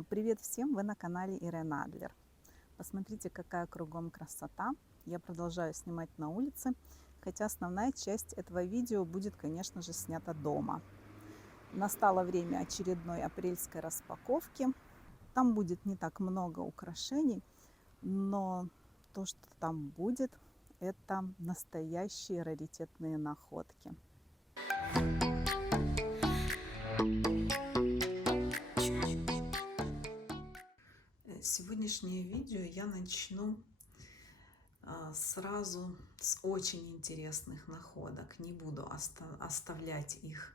Привет всем! Вы на канале Ирена Адлер. Посмотрите, какая кругом красота. Я продолжаю снимать на улице, хотя основная часть этого видео будет, конечно же, снята дома. Настало время очередной апрельской распаковки. Там будет не так много украшений, но то, что там будет, это настоящие раритетные находки. Сегодняшнее видео я начну сразу с очень интересных находок. Не буду оставлять их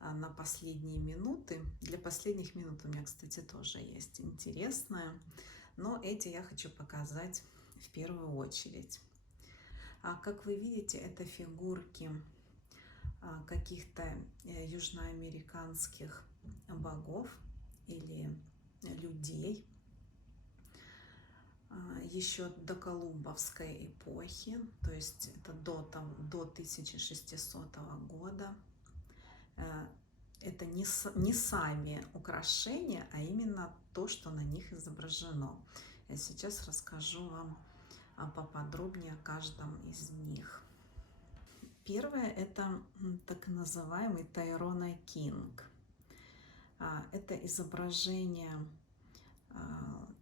на последние минуты. Для последних минут у меня, кстати, тоже есть интересное, но эти я хочу показать в первую очередь. Как вы видите, это фигурки каких-то южноамериканских богов или людей еще до колумбовской эпохи, то есть это до 1600 года. Это не сами украшения, а именно то, что на них изображено. Я сейчас расскажу вам поподробнее о каждом из них. Первое — это так называемый Тайрона Кинг. Это изображение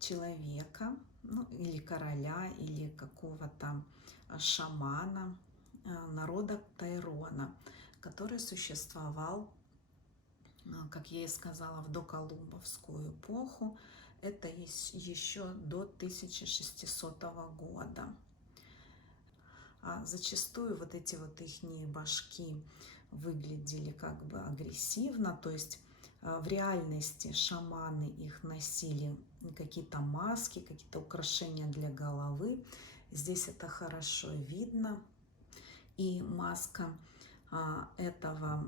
человека, ну, или короля, или какого-то шамана народа Тайрона, который существовал, как я и сказала, в доколумбовскую эпоху. Это еще до 1600 года. Зачастую вот эти вот ихние башки выглядели как бы агрессивно, то есть в реальности шаманы их носили какие-то маски, какие-то украшения для головы. Здесь это хорошо видно. И маска этого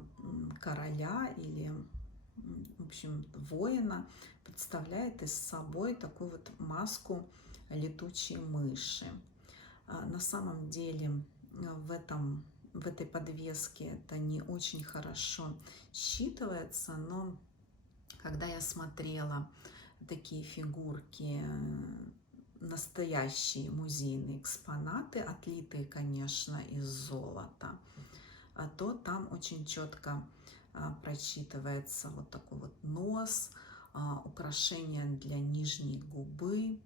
короля или, в общем, воина представляет из собой такую вот маску летучей мыши. На самом деле в этой подвеске это не очень хорошо считывается, но когда я смотрела такие фигурки, настоящие музейные экспонаты, отлитые, конечно, из золота, то там очень четко прочитывается вот такой вот нос, украшения для нижней губы,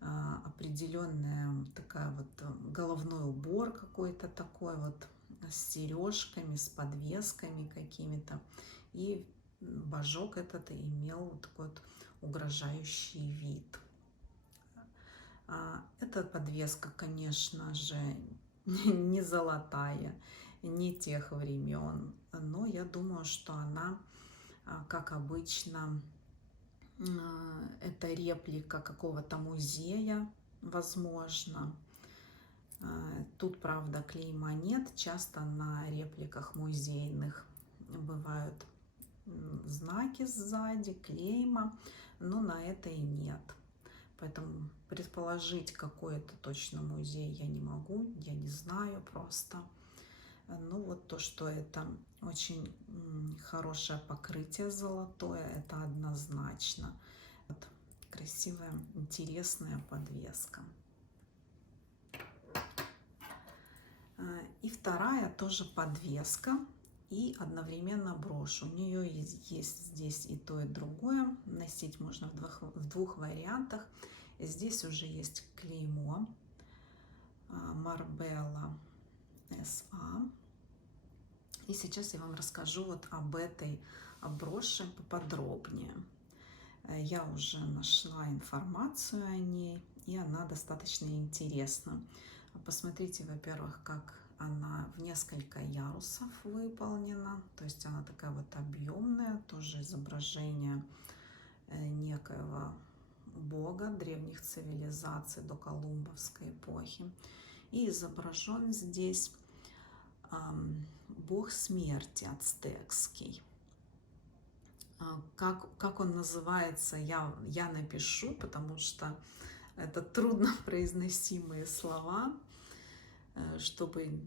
определенная такая вот головной убор какой-то такой вот с сережками, с подвесками какими-то. И божок этот имел вот такой вот угрожающий вид. Эта подвеска, конечно же, не золотая, не тех времен, но я думаю, что она, как обычно, это реплика какого-то музея, возможно. Тут, правда, клейма нет. Часто на репликах музейных бывают знаки сзади, клейма, но на этой нет. Поэтому предположить, какой это точно музей, я не могу, я не знаю просто. Ну вот то, что это очень хорошее покрытие золотое, это однозначно. Вот красивая, интересная подвеска. И вторая тоже подвеска и одновременно брошь. У нее есть здесь и то, и другое. Носить можно в двух вариантах. Здесь уже есть клеймо Marbella SA. И сейчас я вам расскажу вот об этой броши поподробнее. Я уже нашла информацию о ней, и она достаточно интересна. Посмотрите, во-первых, как она в несколько ярусов выполнена. То есть она такая вот объемная, тоже изображение некоего бога древних цивилизаций до колумбовской эпохи. И изображен здесь бог смерти ацтекский. Как он называется, я напишу, потому что это труднопроизносимые слова, чтобы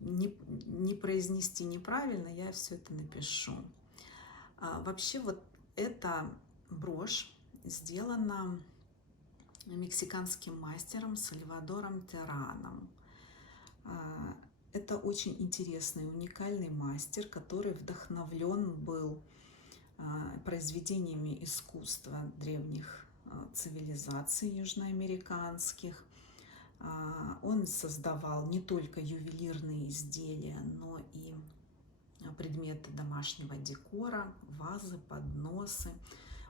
не произнести неправильно, я все это напишу. Вообще вот эта брошь сделана мексиканским мастером Сальвадором Тераном. Это очень интересный, уникальный мастер, который вдохновлен был произведениями искусства древних цивилизаций южноамериканских. Он создавал не только ювелирные изделия, но и предметы домашнего декора, вазы, подносы.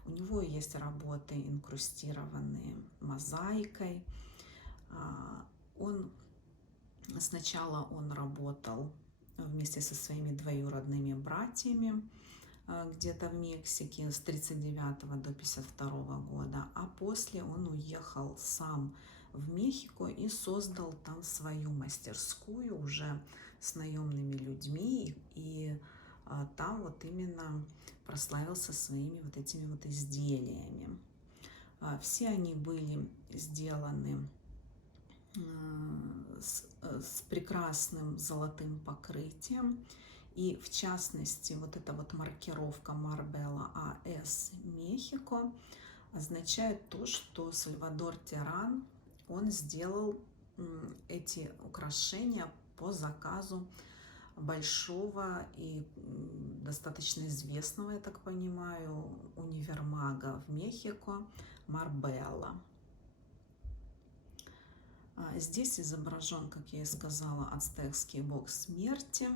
У него есть работы, инкрустированные мозаикой. Сначала он работал вместе со своими двоюродными братьями где-то в Мексике с 1939 до 1952 года, а после он уехал сам в Мехико и создал там свою мастерскую уже с наемными людьми, и там вот именно прославился своими вот этими вот изделиями. Все они были сделаны с прекрасным золотым покрытием, и в частности вот эта вот маркировка Marbella AS Мехико означает то, что Сальвадор Теран, он сделал эти украшения по заказу большого и достаточно известного, я так понимаю, универмага в Мехико Marbella. Здесь изображен, как я и сказала, ацтекский бог смерти.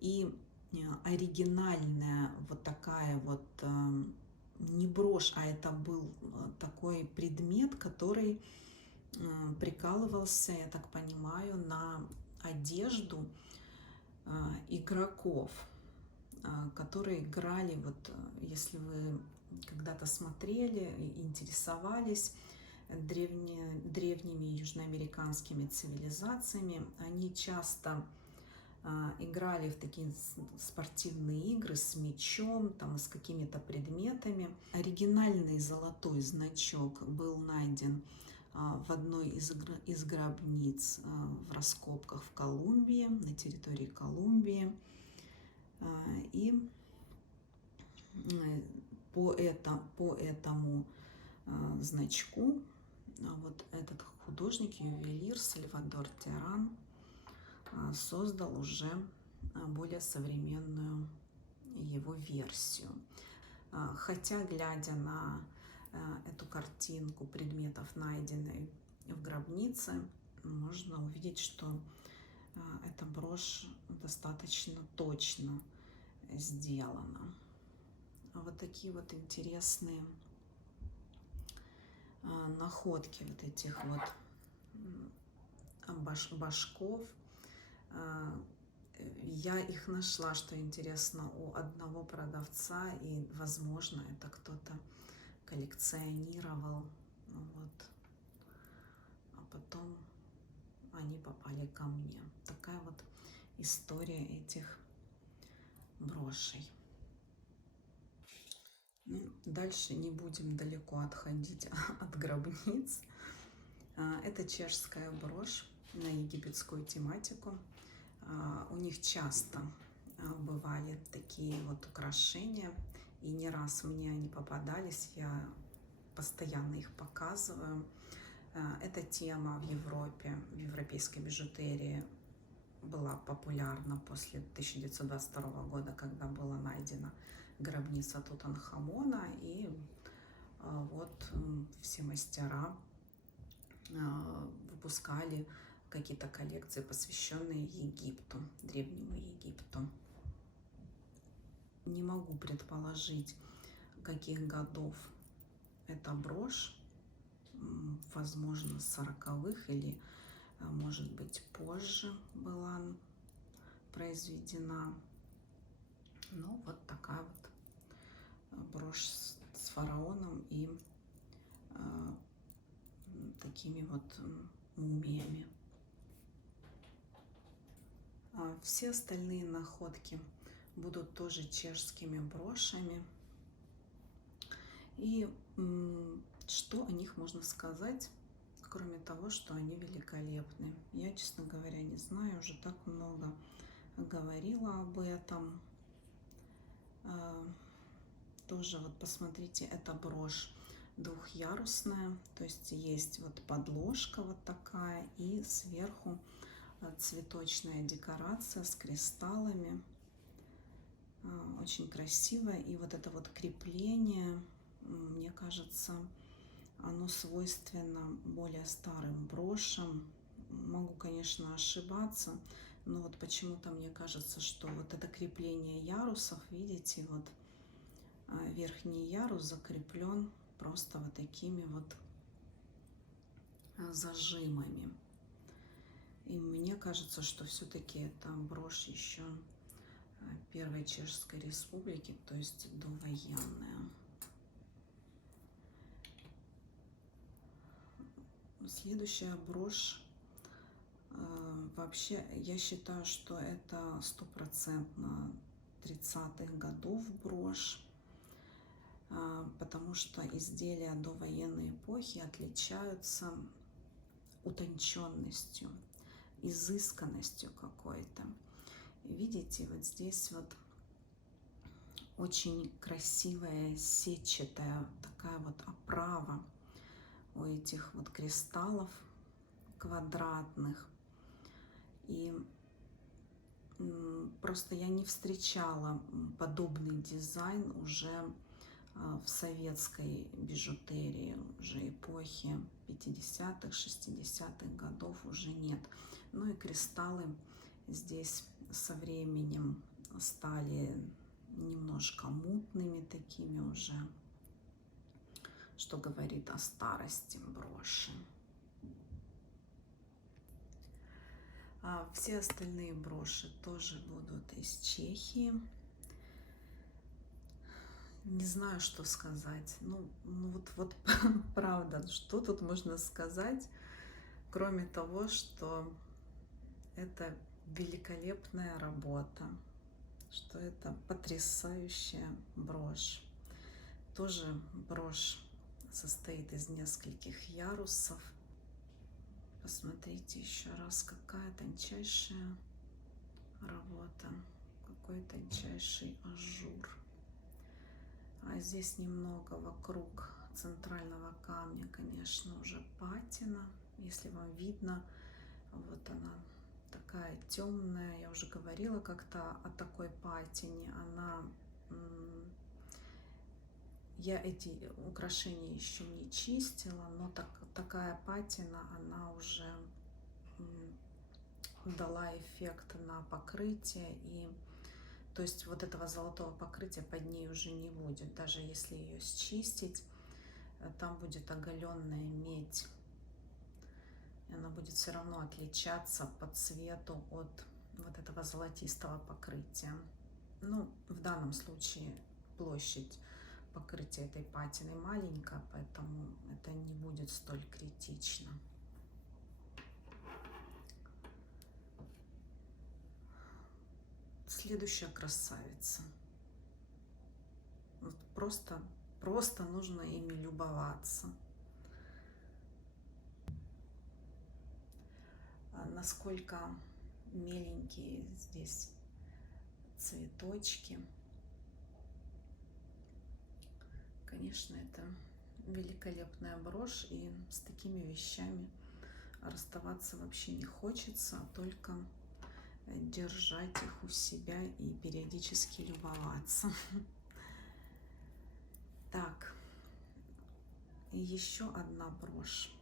И оригинальная вот такая вот, не брошь, а это был такой предмет, который прикалывался, я так понимаю, на одежду игроков, которые играли, вот если вы когда-то смотрели, интересовались древними южноамериканскими цивилизациями, они часто играли в такие спортивные игры с мячом, там, и с какими-то предметами. Оригинальный золотой значок был найден в одной из гробниц в раскопках в Колумбии, на территории Колумбии. И по этому значку вот этот художник, ювелир Сальвадор Теран создал уже более современную его версию. Хотя, глядя на эту картинку предметов, найденной в гробнице, можно увидеть, что эта брошь достаточно точно сделана. Вот такие вот интересные находки вот этих вот башков. Я их нашла, что интересно, у одного продавца, и, возможно, это кто-то коллекционировал, вот, а потом они попали ко мне. Такая вот история этих брошей. Дальше не будем далеко отходить от гробниц. Это чешская брошь на египетскую тематику. У них часто бывали такие вот украшения, и не раз мне они попадались, я постоянно их показываю. Эта тема в Европе, в европейской бижутерии была популярна после 1922 года, когда была найдена гробница Тутанхамона, и вот все мастера выпускали какие-то коллекции, посвященные Египту, древнему Египту. Не могу предположить, каких годов эта брошь, возможно, 40-х или, может быть, позже была произведена. Ну, вот такая вот брошь с фараоном и такими вот мумиями. Все остальные находки будут тоже чешскими брошами. И что о них можно сказать, кроме того, что они великолепны? Я, честно говоря, не знаю, уже так много говорила об этом. тоже вот посмотрите, это брошь двухъярусная, то есть вот подложка вот такая и сверху цветочная декорация с кристаллами. Очень красивая. И вот это вот крепление, мне кажется, оно свойственно более старым брошам. Могу, конечно, ошибаться, но вот почему-то мне кажется, что вот это крепление ярусов, видите, вот верхний ярус закреплен просто вот такими вот зажимами. И мне кажется, что все-таки это брошь еще Первой Чешской Республики, то есть довоенная. Следующая брошь, вообще я считаю, что это 100% 30-х годов брошь, потому что изделия довоенной эпохи отличаются утонченностью, изысканностью какой-то. Видите, вот здесь вот очень красивая сетчатая такая вот оправа у этих вот кристаллов квадратных. И просто я не встречала подобный дизайн уже в советской бижутерии, уже эпохи 50-х, 60-х годов уже нет. Ну и кристаллы здесь со временем стали немножко мутными такими уже, что говорит о старости броши. Все остальные броши тоже будут из Чехии. Не знаю, что сказать. Ну вот правда, что тут можно сказать, кроме того, что это великолепная работа, что это потрясающая брошь. Тоже брошь состоит из нескольких ярусов. Посмотрите еще раз, какая тончайшая работа, какой тончайший ажур. А здесь немного вокруг центрального камня, конечно, уже патина. Если вам видно, вот она такая темная. Я уже говорила как-то о такой патине. Я эти украшения еще не чистила, но такая патина, она уже дала эффект на покрытие, и то есть вот этого золотого покрытия под ней уже не будет. Даже если ее счистить, там будет оголенная медь. И она будет все равно отличаться по цвету от вот этого золотистого покрытия. Ну, в данном случае площадь покрытия этой патины маленькая, поэтому это не будет столь критично. Следующая красавица. Вот просто нужно ими любоваться. Насколько миленькие здесь цветочки. Конечно, это великолепная брошь, и с такими вещами расставаться вообще не хочется, а только держать их у себя и периодически любоваться. Так, и еще одна брошь.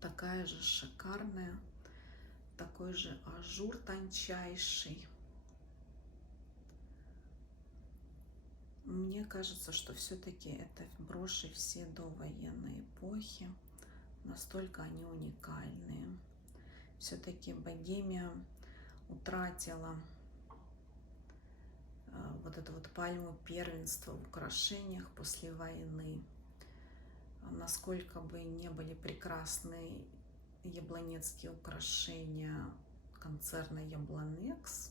Такая же шикарная, такой же ажур тончайший. Мне кажется, что все-таки это броши все довоенной эпохи. Настолько они уникальные. Все-таки Богемия утратила вот эту вот пальму первенства в украшениях после войны. Насколько бы не были прекрасны яблонецкие украшения концерна Яблонекс,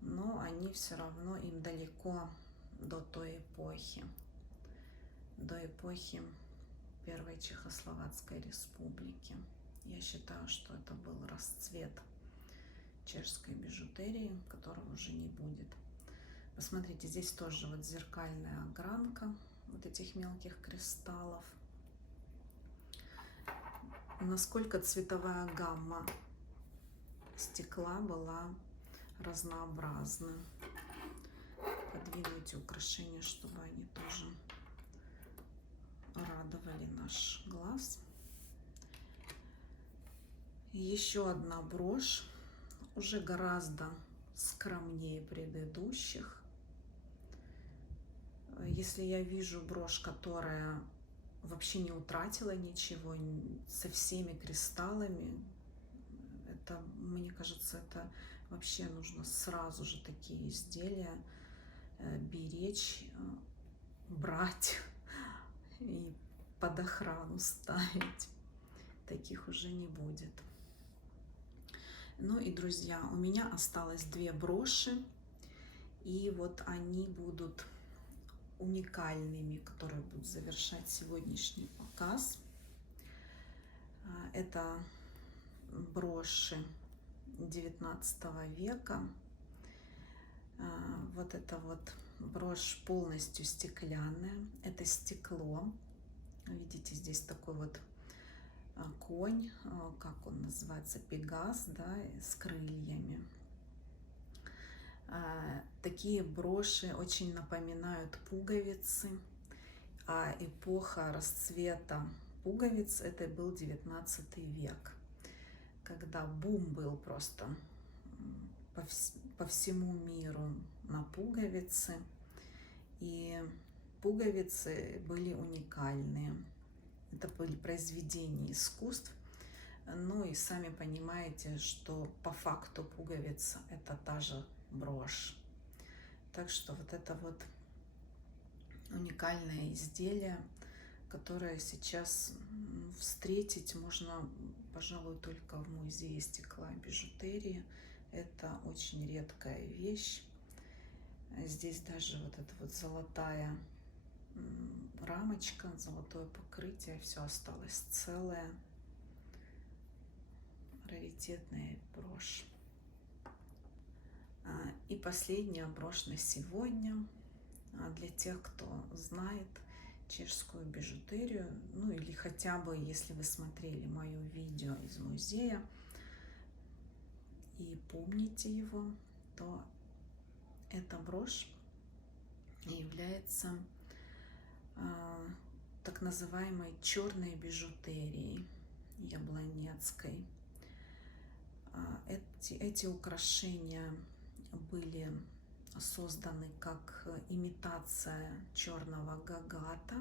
но они все равно, им далеко до той эпохи, до эпохи Первой Чехословацкой Республики. Я считаю, что это был расцвет чешской бижутерии, которого уже не будет. Посмотрите, здесь тоже вот зеркальная огранка вот этих мелких кристаллов. Насколько цветовая гамма стекла была разнообразна. Подвину эти украшения, чтобы они тоже радовали наш глаз. И еще одна брошь, уже гораздо скромнее предыдущих. Если я вижу брошь, которая вообще не утратила ничего, со всеми кристаллами, это, мне кажется, это вообще нужно сразу же такие изделия беречь, брать и под охрану ставить. Таких уже не будет. Ну и, друзья, у меня осталось 2 броши, и вот они будут уникальными, которые будут завершать сегодняшний показ. Это броши 19 века. Вот эта вот брошь полностью стеклянная. Это стекло. Видите, здесь такой вот конь, как он называется, пегас, да, с крыльями. Такие броши очень напоминают пуговицы, а эпоха расцвета пуговиц это был 19 век, когда бум был просто по всему миру на пуговицы, и пуговицы были уникальные. Это были произведения искусств. Ну и сами понимаете, что по факту пуговица это та же брошь. Так что вот это вот уникальное изделие, которое сейчас встретить можно, пожалуй, только в музее стекла и бижутерии. Это очень редкая вещь. Здесь даже вот эта вот золотая рамочка, золотое покрытие, все осталось целое. Раритетная брошь. И последняя брошь на сегодня. Для тех, кто знает чешскую бижутерию, ну или хотя бы, если вы смотрели мое видео из музея и помните его, то эта брошь является так называемой черной бижутерией яблонецкой. Эти украшения были созданы как имитация черного гагата,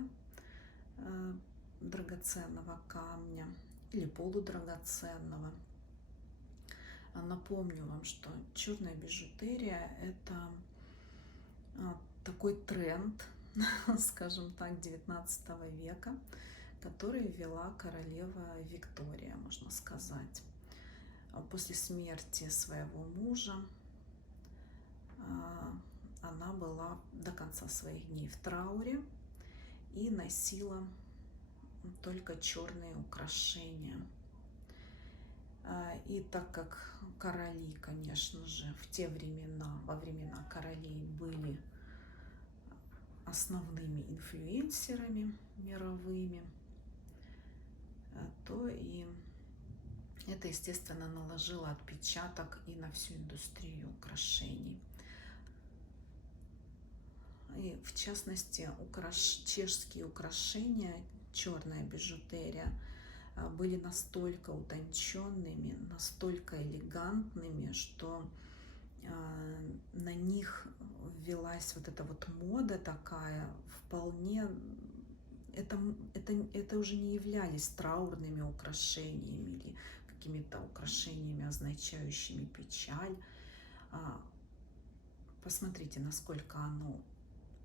драгоценного камня или полудрагоценного. Напомню вам, что черная бижутерия – это такой тренд, скажем так, 19 века, который ввела королева Виктория, можно сказать. После смерти своего мужа она была до конца своих дней в трауре и носила только черные украшения. И так как короли, конечно же, в те времена, во времена королей были основными инфлюенсерами мировыми, то и это, естественно, наложило отпечаток и на всю индустрию украшений. И в частности, чешские украшения, черная бижутерия, были настолько утонченными, настолько элегантными, что на них ввелась вот эта вот мода такая, вполне, это уже не являлись траурными украшениями или какими-то украшениями, означающими печаль. Посмотрите, насколько оно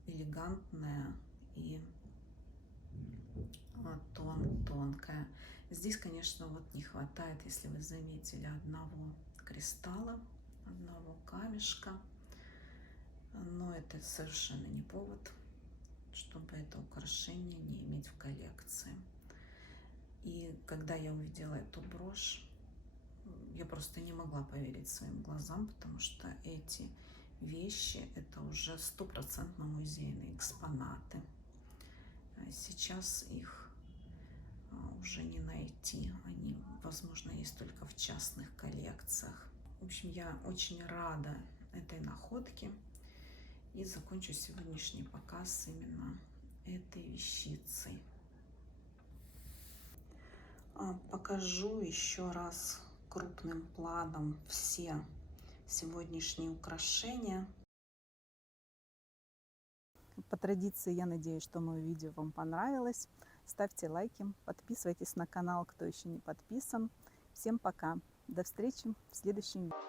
элегантное и тонкое. Здесь, конечно, вот не хватает, если вы заметили, одного кристалла, одного камешка, но это совершенно не повод, чтобы это украшение не иметь в коллекции. И когда я увидела эту брошь, я просто не могла поверить своим глазам, потому что эти вещи, это уже стопроцентно музейные экспонаты. Сейчас их уже не найти, они, возможно, есть только в частных коллекциях. В общем, я очень рада этой находке и закончу сегодняшний показ именно этой вещицей. Покажу еще раз крупным планом все сегодняшние украшения. По традиции, я надеюсь, что мое видео вам понравилось. Ставьте лайки, подписывайтесь на канал, кто еще не подписан. Всем пока. До встречи в следующем видео.